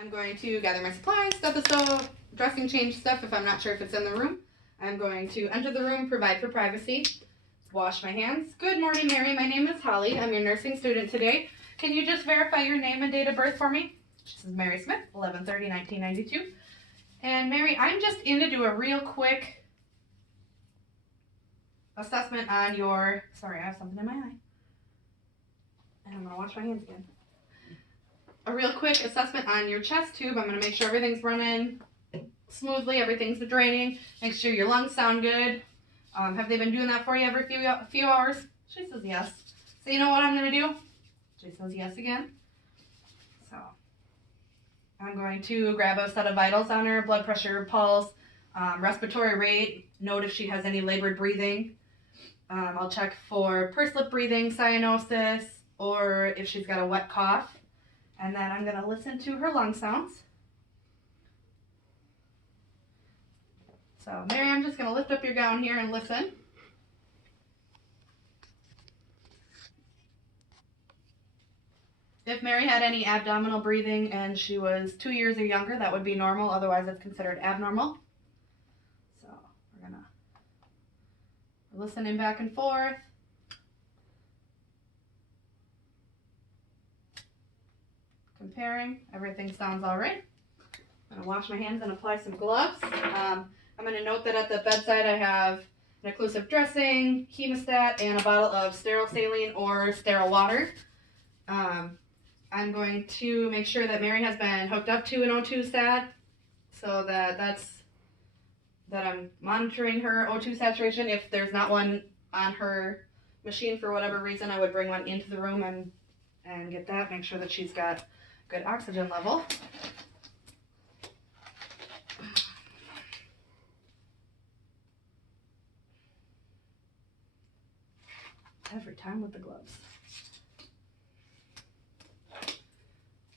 I'm going to gather my supplies, stethoscope, dressing change stuff if I'm not sure if it's in the room. I'm going to enter the room, provide for privacy, wash my hands. Good morning, Mary. My name is Holly. I'm your nursing student today. Can you just verify your name and date of birth for me? This is Mary Smith, 11/30/1992. And Mary, I'm just in to do a real quick assessment on your, sorry, I have something in my eye. And I'm going to wash my hands again. A real quick assessment on your chest tube. I'm going to make sure everything's running smoothly, everything's draining. Make sure your lungs sound good. Have they been doing that for you every few hours? She says yes. So you know what I'm going to do? She says yes again. So I'm going to grab a set of vitals on her, blood pressure, pulse, respiratory rate, note if she has any labored breathing. I'll check for pursed lip breathing, cyanosis, or if she's got a wet cough. And then I'm going to listen to her lung sounds. So, Mary, I'm just going to lift up your gown here and listen. If Mary had any abdominal breathing and she was 2 years or younger, that would be normal. Otherwise, it's considered abnormal. So, we're listening back and forth. Comparing, everything sounds all right. I'm going to wash my hands and apply some gloves. I'm going to note that at the bedside I have an occlusive dressing, hemostat, and a bottle of sterile saline or sterile water. I'm going to make sure that Mary has been hooked up to an O2 stat so that I'm monitoring her O2 saturation. If there's not one on her machine for whatever reason, I would bring one into the room and get that, make sure that she's got good oxygen level. Every time with the gloves.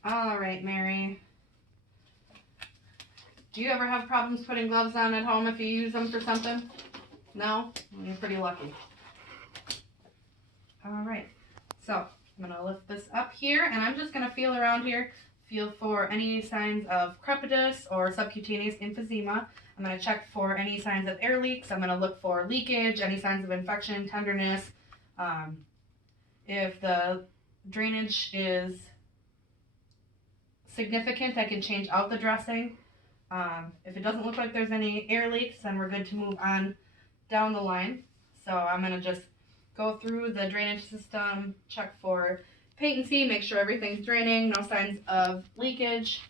All right, Mary. Do you ever have problems putting gloves on at home if you use them for something? No? Well, you're pretty lucky. All right. So I'm going to lift this up here, and I'm just going to feel around here, feel for any signs of crepitus or subcutaneous emphysema. I'm going to check for any signs of air leaks. I'm going to look for leakage, any signs of infection, tenderness. If the drainage is significant, I can change out the dressing. If it doesn't look like there's any air leaks, then we're good to move on down the line. So I'm going to just go through the drainage system, check for patency, make sure everything's draining, no signs of leakage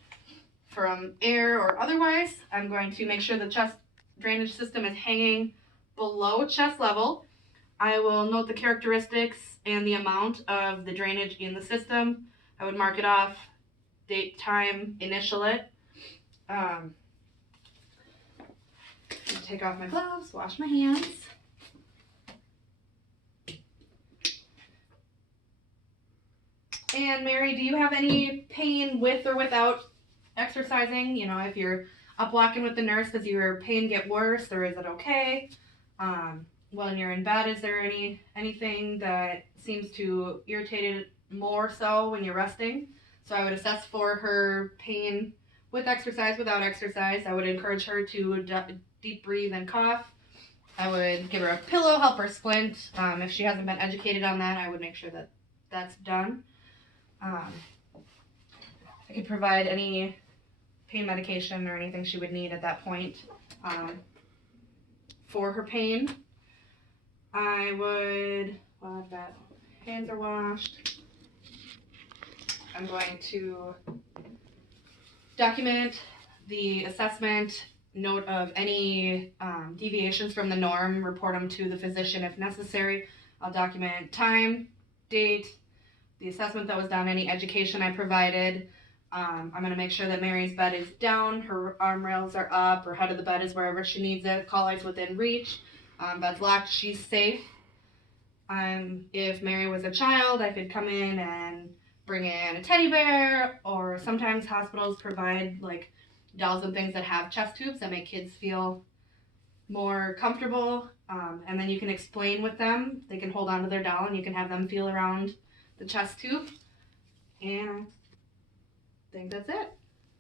from air or otherwise. I'm going to make sure the chest drainage system is hanging below chest level. I will note the characteristics and the amount of the drainage in the system. I would mark it off, date, time, initial it. Take off my gloves, wash my hands. And Mary, do you have any pain with or without exercising? You know, if you're up walking with the nurse, does your pain get worse or is it okay? When you're in bed, is there anything that seems to irritate it more so when you're resting? So I would assess for her pain with exercise, without exercise. I would encourage her to deep breathe and cough. I would give her a pillow, help her splint. If she hasn't been educated on that, I would make sure that that's done. I could provide any pain medication or anything she would need at that point for her pain. I would, well, that hands are washed. I'm going to document the assessment, note of any deviations from the norm, report them to the physician if necessary. I'll document time, date, the assessment that was done, any education I provided. I'm going to make sure that Mary's bed is down, her arm rails are up, her head of the bed is wherever she needs it, call lights within reach, bed's locked, she's safe. If Mary was a child, I could come in and bring in a teddy bear, or sometimes hospitals provide like dolls and things that have chest tubes that make kids feel more comfortable, and then you can explain with them. They can hold on to their doll and you can have them feel around the chest tube, and I think that's it.